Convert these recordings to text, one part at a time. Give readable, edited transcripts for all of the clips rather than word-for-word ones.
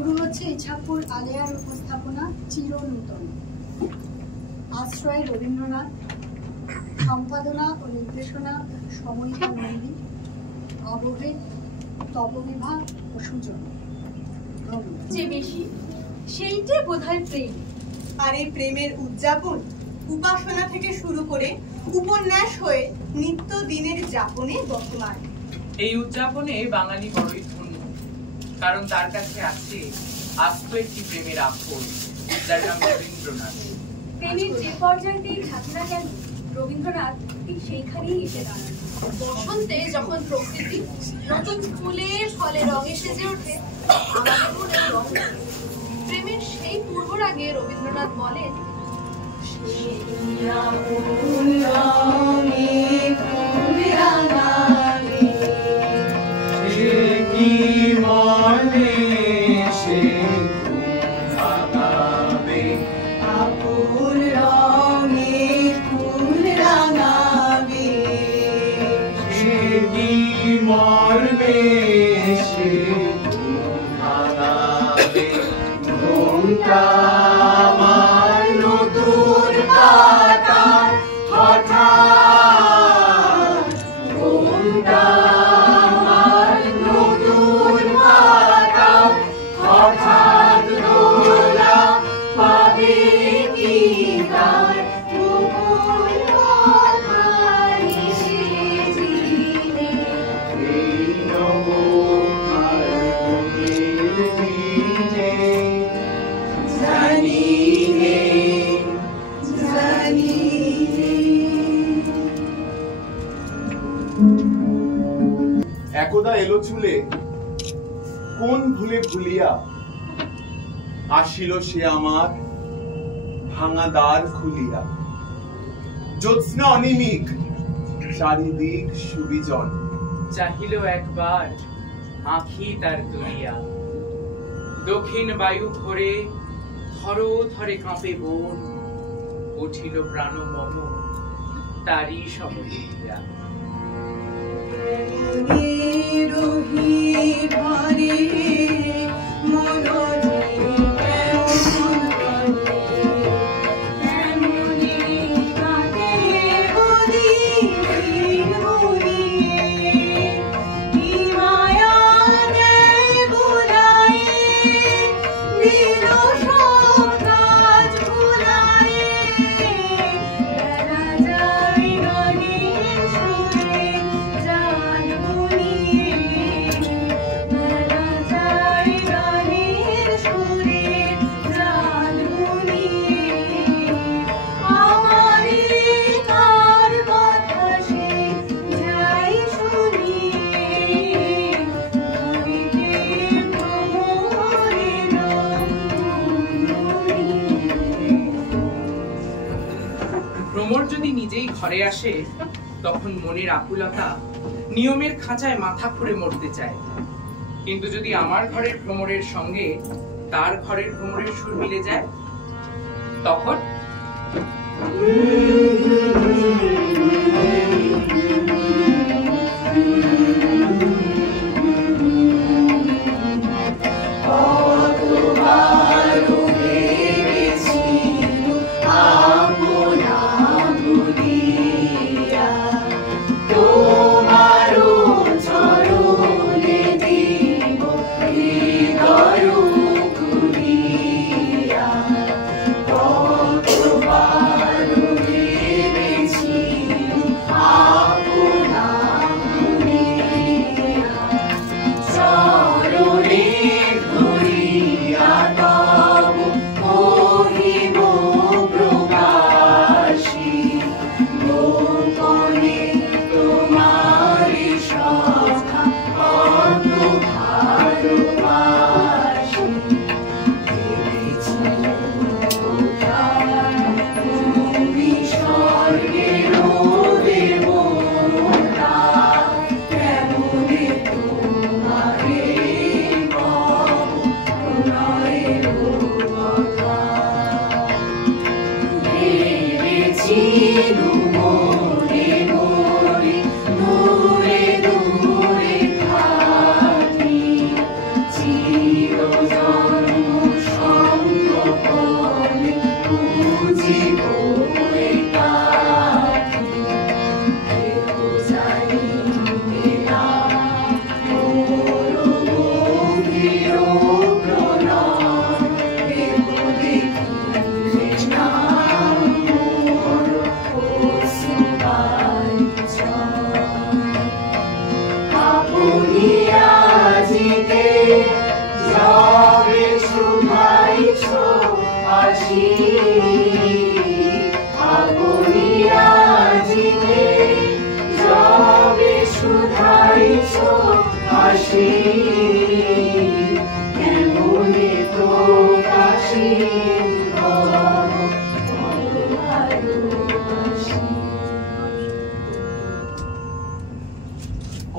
শুরু হচ্ছে ইছাপুর আলেয়ার উপস্থাপনা চিরনূতন। আশ্রয় রবীন্দ্রনাথ, সম্পাদনা ও নির্দেশনা সমীতা নন্দী, অবহেদ তপবিভা ও সুজন। যে বেশি সেইটাই বোধহয় প্রেম। আর এই প্রেমের উদযাপন উপাসনা থেকে শুরু করে উপন্যাস হয়ে নিত্য দিনের যাপনে বর্তমান। এই উদযাপনে বাঙালি বড়ই ধন্য, কারণ তার কাছে আছে আস্ত একটি প্রেমের আফল, যার নাম রবীন্দ্রনাথ। প্রেমের যে পর্যায়েতেই থাকি না কেন, রবীন্দ্রনাথ ঠিক সেইখানেই এসে দাঁড়ান। বসন্তে যখন প্রকৃতি নতুন ফুলের ফলে রঙে সেজে ওঠে, আমাদের মনে রং প্রেমের সেই পূর্বরাগে রবীন্দ্রনাথ বলেন, একদা এলো চুলে কোন ভুলে ভুলিয়া, আসিল সে আমার ভাঙা দ্বার খুলিয়া। জ্যোৎস্না অনিমিক, চারিদিক সুবিজন, চাহিল একবার আঁখি তার তুলিয়া। দক্ষিণ বায়ু ভরে থর থরে কাঁপে বন, উঠিল প্রাণ মম তারি সমলিয়া। ভ্রমর যদি নিজেই ঘরে আসে, তখন মনের আকুলতা নিয়মের খাঁচায় মাথা খুঁড়ে মরতে চায়। কিন্তু যদি আমার ঘরের ভ্রমরের সঙ্গে তার ঘরের ভ্রমরের সুর মিলে যায়, তখন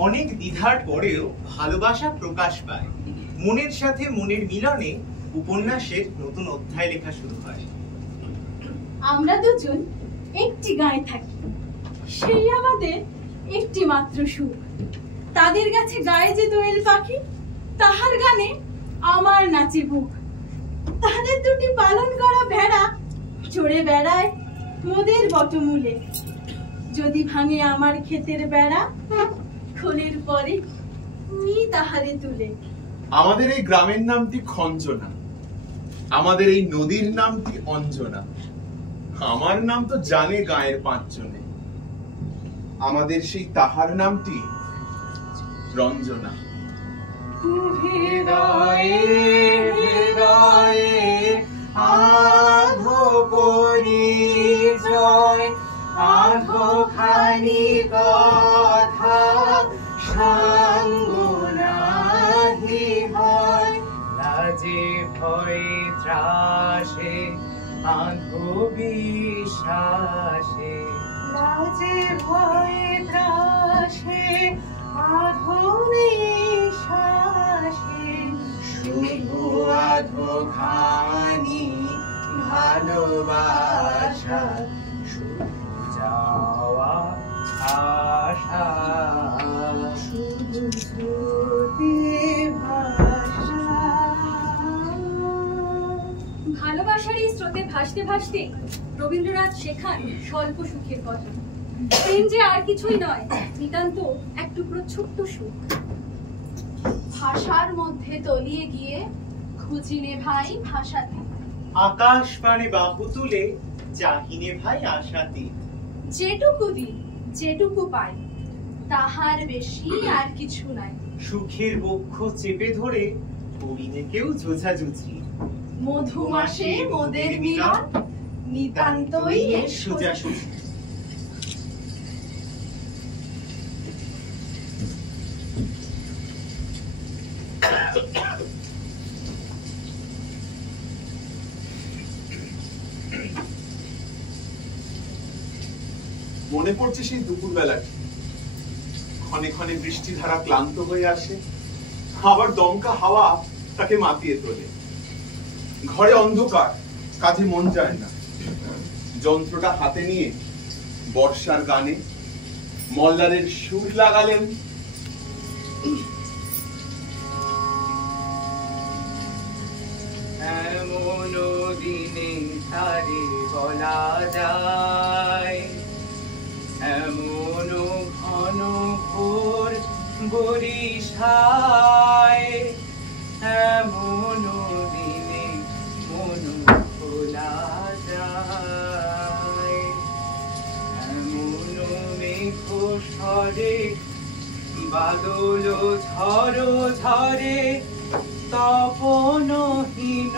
অনেক দ্বিধার পরেও ভালোবাসা প্রকাশ পায়। মনের সাথে মনের মিলনে উপন্যাসের নতুন অধ্যায় লেখা শুরু হয়। আমরা দুজন একটি গায়ে থাকি, সেই আমাদের একটি মাত্র সুখ। তাদের কাছে গায়ে যে দোয়েল পাখি, তাহার গানে আমার নাচে বুক। তাদের দুটি পালন করা ভেড়া চড়ে বেড়ায় মোদের বটমূলে। যদি ভাঙে আমার ক্ষেতের বেড়া, খোলের পরে তাহারে তুলে। আমাদের এই গ্রামের নামটি খঞ্জনা, আমাদের এই নদীর নামটি অঞ্জনা। আমার নাম তো জানে গায়ের পাঁচজনে, আমাদের সেই তাহার নামটি রঞ্জনা। হৃদয়ে হৃদয়ে আধো পরিচয়, আধো খানি কথা সঙ্গ নাহি হয়। লাজে ভয়ে ত্রাসে আধো বিশ্বাসে, লাজে ভয়ে ত্রাসে আধো বিশ্বাসে, শুধু আধো খানি ভালোবাসা, শুধু যাওয়া আশা, শুধু শ্রুতি ভাষা। ভালোবাসার এই স্রোতে ভাসতে ভাসতে রবীন্দ্রনাথ শেখান স্বল্প সুখের কথা। প্রেম যে আর কিছুই নয়, নিতান্ত এক টুকরো ছোট্ট সুখ। ভাষার মধ্যে তলিয়ে গিয়ে খুঁজিনে ভাই ভাষাতে, আকাশ পানে বাহু তুলে চাহিনে ভাই আশাতে। যেটুকু দিন যেটুকু পাই, তাহার বেশি আর কিছু নাই। সুখের বক্ষ চেপে ধরে করিনে কেউ জোঝাজুঝি। মধুমাসে মোদের মিলন, নিতান্তই এর সোজাসুজি। মনে পড়ছে সেই দুপুর বেলাটি, ক্ষণে ক্ষণে বৃষ্টি ধারা ক্লান্ত হয়ে আসে, আবার দমকা হাওয়া তাকে মাতিয়ে তোলে। ঘরে অন্ধকার, কাজে মন যায় না। যন্ত্রটা হাতে নিয়ে বর্ষার গানে মল্লারের সুর লাগালেন। এমন দিনে তারে বলা যায়, এমন ঘন ঘোর বরিশায়, এমন দিনে মন খোলা যায়, এমন মেঘ স্বরে বাদল ঝড় ঝরে, তপনহীন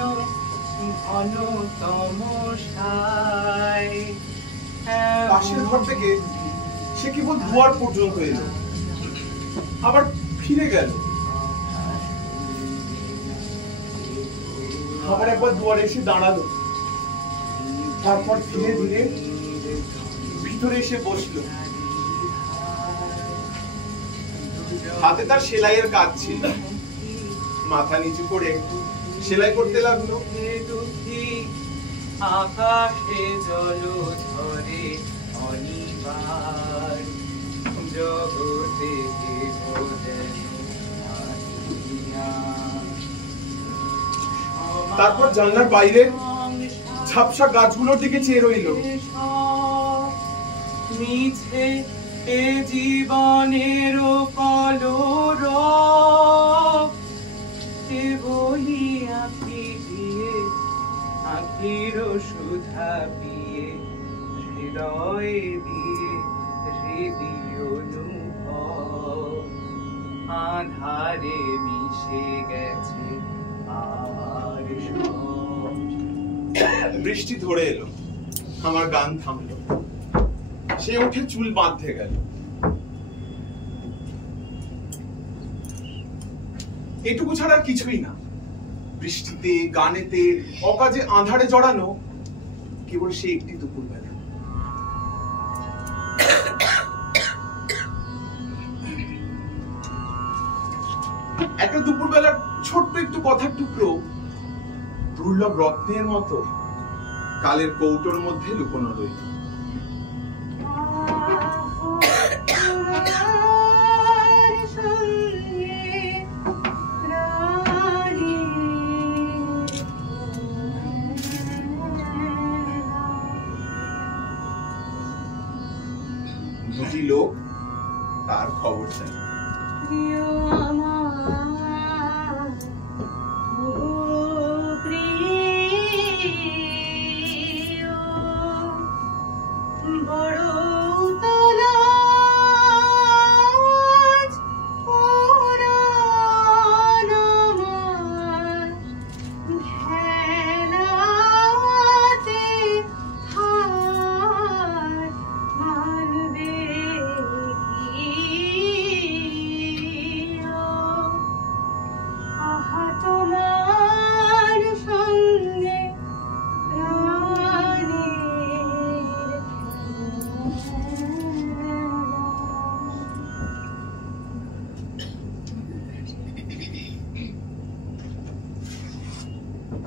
ঘন তমসায়। পাশের ঘর থেকে সে কেবল দুয়ার পর্যন্ত এলো, আবার ফিরে গেল। আবার একবার দুয়ারে এসে দাঁড়ালো, তারপর ধীরে ধীরে ভিতরে এসে বসলো। হাতে তার সেলাইয়ের কাজ ছিল, মাথা নিচু করে সেলাই করতে লাগলো। আকাশে জল ঝরে অনিবার, জগতে তারপর জানলার বাইরে ঝাপসা গাছগুলোর দিকে চেয়ে রইল। মিছে এ জীবনের কলরব, কেবলি আঁখি দিয়ে আঁখির সুধা পিয়ে হৃদয়ে দিয়ে হৃদয় অনুভব আধারে মিশে গেছে আর সব। বৃষ্টি ধরে এলো, আমার গান থামলো, সে উঠে চুল বাঁধতে গেল। এটুকু ছাড়া কিছুই না। বৃষ্টিতে, গানেতে, অকাজে আঁধারে জড়ানো কেবল সে একটি দুপুরবেলা। একটা দুপুরবেলার ছোট্ট একটু কথার টুকরো দুর্লভ রত্নের মতো কালের কৌটোর মধ্যে লুকোনো রইল। দুটি লোক তার খবর চায়।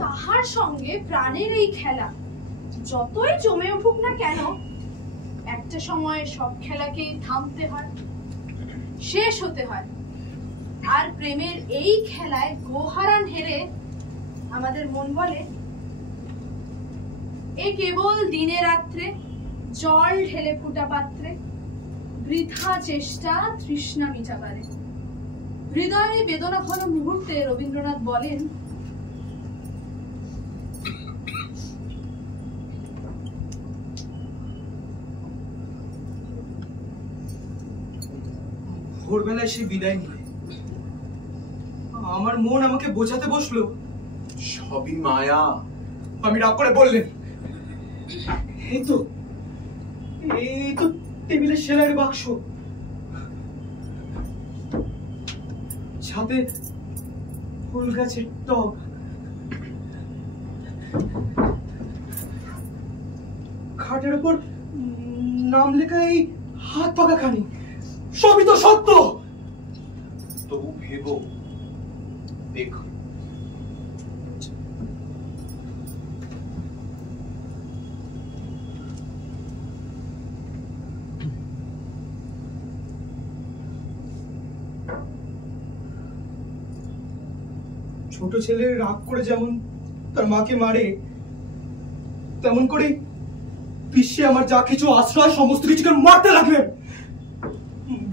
তাহার সঙ্গে প্রাণের এই খেলা যতই জমে উঠুক না কেন, একটা সময় সব খেলাকেই থামতে হয়, শেষ হতে হয়। আর প্রেমের এই খেলায় গোহারান হেরে আমাদের মন বলে এ কেবল দিনে রাত্রে জল ঢেলে ফুটা পাত্রে, বৃথা চেষ্টা তৃষ্ণা মিটাবারে। হৃদয়ে বেদনা ঘন মুহূর্তে রবীন্দ্রনাথ বলেন, ভোরবেলায় সে বিদায় নিলে আমার মন আমাকে বোঝাতে বসলো সবই মায়া। আমি রাগ করে বললেন, এই তো টেবিলের সেলাইয়ের বাক্স, ছাদে ফুল গাছের টব, খাটের উপর নাম লেখা এই হাত পাকা খানি, সবই তো সত্য। তবু ভেবো, দেখো ছোট ছেলে রাগ করে যেমন তার মাকে মারে, তেমন করে পিসি আমার যা কিছু আশ্রয় সমস্ত কিছুকে মারতে লাগলেন।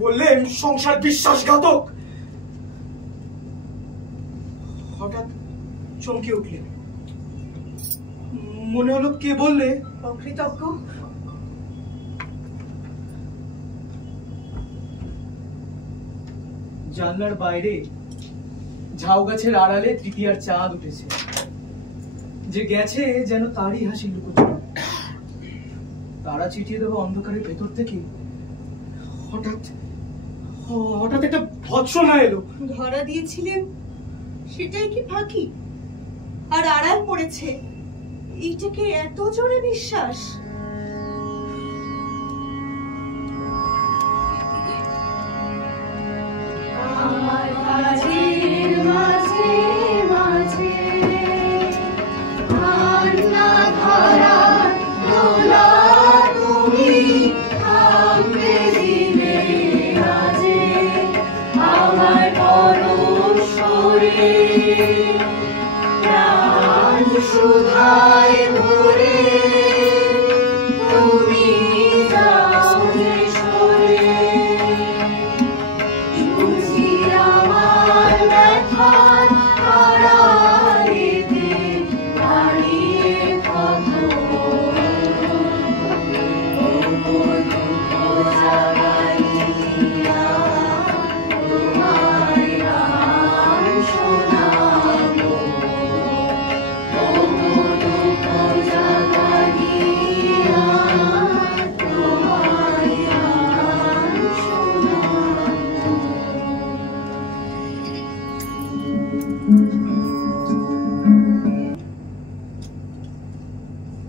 বললেন সংসার বিশ্বাসঘাতক। হঠাৎ চমকে উঠলেন, মনে হলো কে বললে অকৃতজ্ঞ। জানলার বাইরে ঝাউ গাছের আড়ালে তৃতীয়ার চাঁদ উঠেছে, যে গেছে যেন তারই হাসি লুকোচ্ছে। তারা চিঠিয়ে দেবো অন্ধকারের ভেতর থেকে হঠাৎ একটা ভৎসনা এলো। ধরা দিয়েছিলেন সেটাই কি ফাঁকি? আর আড়াল পড়েছে এইটাকে এত জোরে বিশ্বাস? আমার কাজের মাঝে মাঝে কান্না ধরা দোলা তুমি থামবে দিলে আজে আমার পরশরে প্রাণ সুধায় ভরে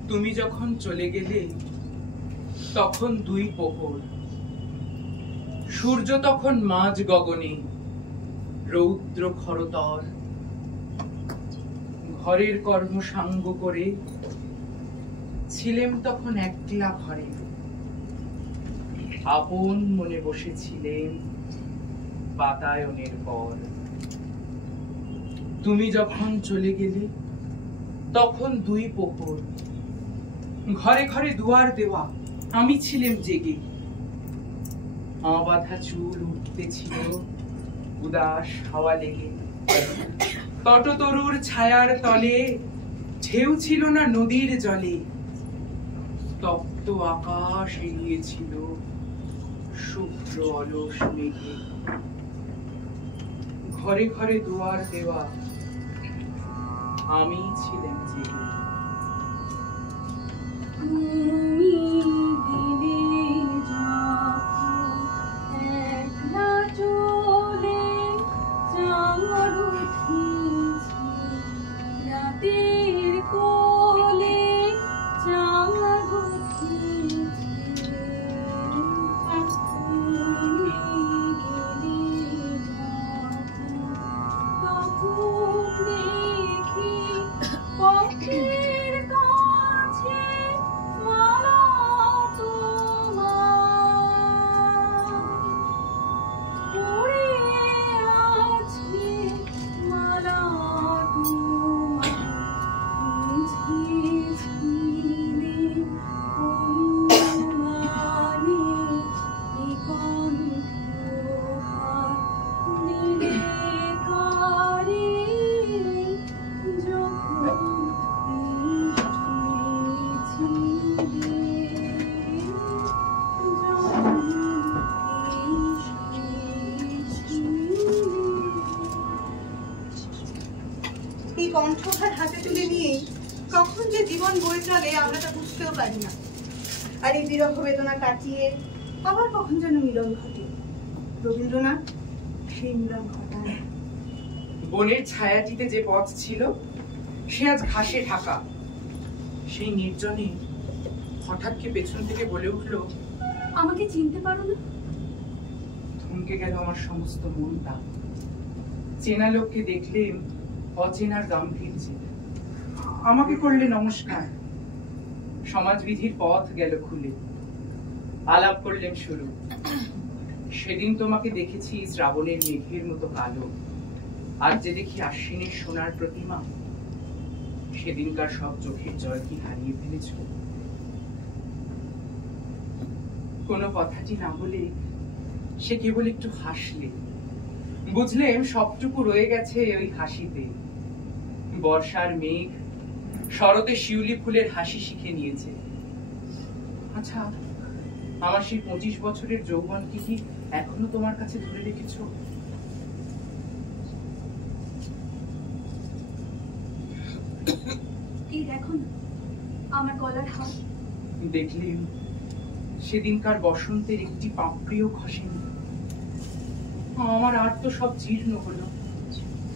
তুমি যখন চলে গেলে তখন 2 প্রহর। সূর্য তখন মাঝ গগনে, রৌদ্র খরতর। ঘরের কর্ম সাঙ্গ করে ছিলেম তখন একলা ঘরে। আপন মনে বসেছিলেন বাতায়নের পর। তুমি যখন চলে গেলে তখন 2 প্রহর। ঘরে ঘরে দুয়ার দেওয়া, আমি ছিলাম জেগে। বাঁধা চুল উঠতেছিল উদাস হাওয়া লেগে। তটতরুর ছায়ার তলে ঢেউ ছিল না নদীর জলে। তপ্ত আকাশ এড়িয়েছিল শুভ্র অলস মেঘে। ঘরে ঘরে দুয়ার দেওয়া, আমি ছিলাম জেগে। কণ্ঠহার হাতে তুলে নিয়েই কখন যে জীবন বয়ে চলে আমরা তা বুঝতেও পারি না। আর এই বিরহ বেদনা কাটিয়ে আবার কখন যেন মিলন ঘটে। রবীন্দ্রনাথ সেই মিলন ঘটায়। বনের ছায়াটিতে যে পথ ছিল সে আজ ঘাসে ঢাকা। সেই নির্জনে হঠাৎ কে পেছন থেকে বলে উঠল, আমাকে চিনতে পারো না? থমকে গেল আমার সমস্ত মনটা। চেনা লোককে দেখলে অচেনার গাম্ভীর্যে। আমাকে করলে নমস্কার। সমাজবিধির পথ গেল খুলে। আলাপ করলেন শুরু। সেদিন তোমাকে দেখেছি শ্রাবণের মেঘের মতো কালো। আজ যে দেখি আশ্বিনের সোনার প্রতিমা। সেদিনকার সব চোখের জল কি হারিয়ে ফেলেছ? কোনো কথাটি না বলে সে কেবল একটু হাসলে। বুঝলেন সবটুকু রয়ে গেছে ওই হাসিতে। বর্ষার মেঘ শরতে শিউলি ফুলের হাসি শিখে নিয়েছে। আচ্ছা, আমার সেই 25 বছরের যৌবনকে কি এখনো তোমার কাছে ধরে রেখেছ? এই দেখো না আমার গলার হাত। দেখলেন সেদিনকার বসন্তের একটি পাপড়িও খসেনি। আমার আর তো সব জীর্ণ হলো,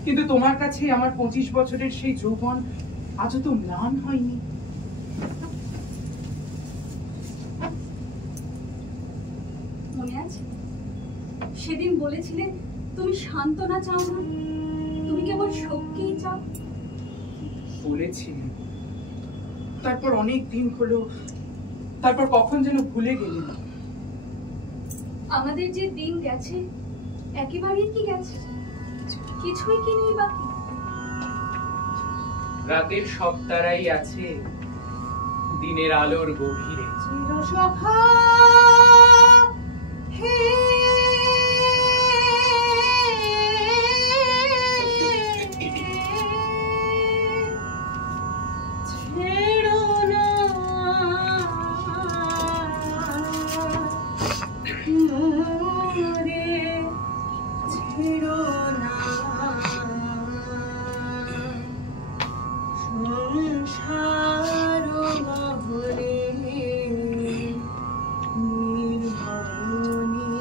কিন্তু তোমার কাছে আমার 25 বছরের সেই যৌবন আজও তো ম্লান হয়নি। মনে আছে সেদিন বলেছিলে তুমি সান্ত্বনা চাও না, তুমি কেবল শক্তিই চাও। বলেছিলে, তারপর অনেক দিন হলো, তারপর কখন যেন ভুলে গেলে। আমাদের যে দিন গেছে একেবারেই কি গেছে? কিছুই কি নেই বাকি? রাতের সব তারাই আছে দিনের আলোর গভীরে। চিরসখা হে ছেড়ো না মোরে, ছেড়ো না সংসার মহলে নির্ভরণী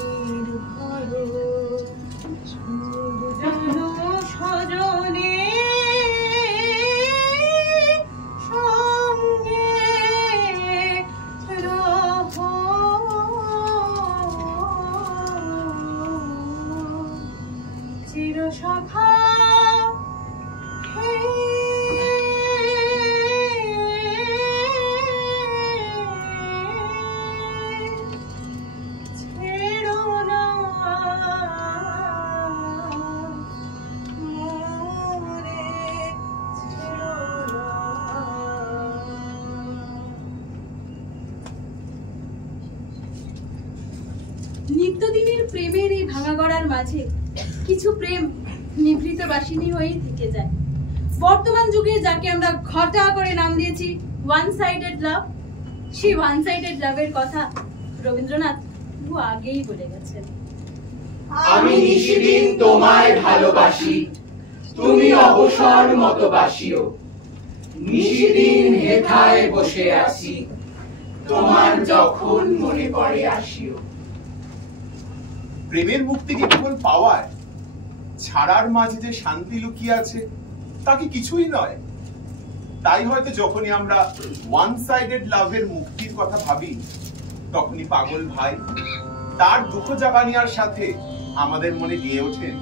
নিত্যদিনের প্রেমের এই ভাঙা গড়ার মাঝে কিছু প্রেম নিভৃত বাসিনী হয়েই থেকে যায়। বর্তমান যুগে যাকে আমরা ঘটা করে নাম দিয়েছি ওয়ান সাইডেড লাভ, সেই ওয়ান সাইডেড লাভের কথা রবীন্দ্রনাথ বহু আগেই বলে গেছেন। আমি নিশিদিন তোমায় ভালোবাসি, তুমি অবসর মতো বাসিও। নিশিদিন হেথায় বসে আছি, তোমার যখন মনে পড়ে আসিও। প্রেমের মুক্তি কি কেবল পাওয়ায়? ছাড়ার মাঝে যে শান্তি লুকিয়ে আছে তা কি কিছুই নয়? তাই হয়তো যখনই আমরা ওয়ান সাইডেড লাভের মুক্তির কথা ভাবি, তখনই পাগল ভাই তার দুঃখ জাগানিয়ার সাথে আমাদের মনে গিয়ে ওঠেন।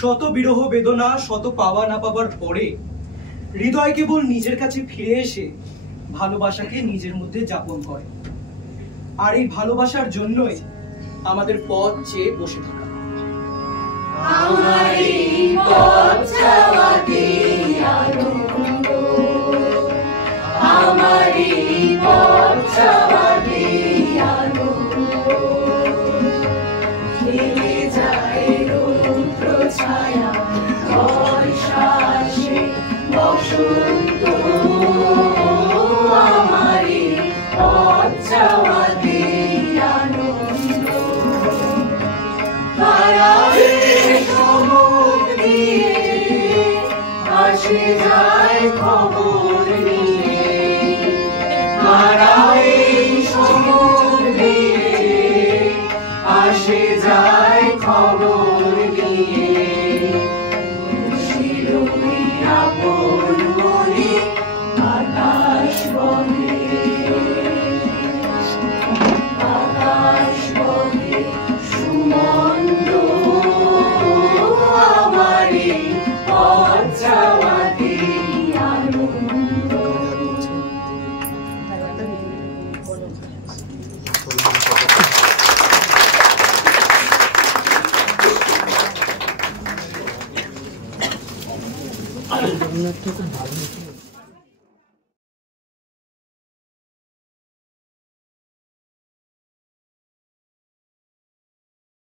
শত বিরহ বেদনা, শত পাওয়া না পাবার পরে হৃদয় কেবল নিজের কাছে ফিরে এসে ভালোবাসাকে নিজের মধ্যে যাপন করে। আর এই ভালোবাসার জন্যই আমাদের পথ চেয়ে বসে থাকা। খুব ভালো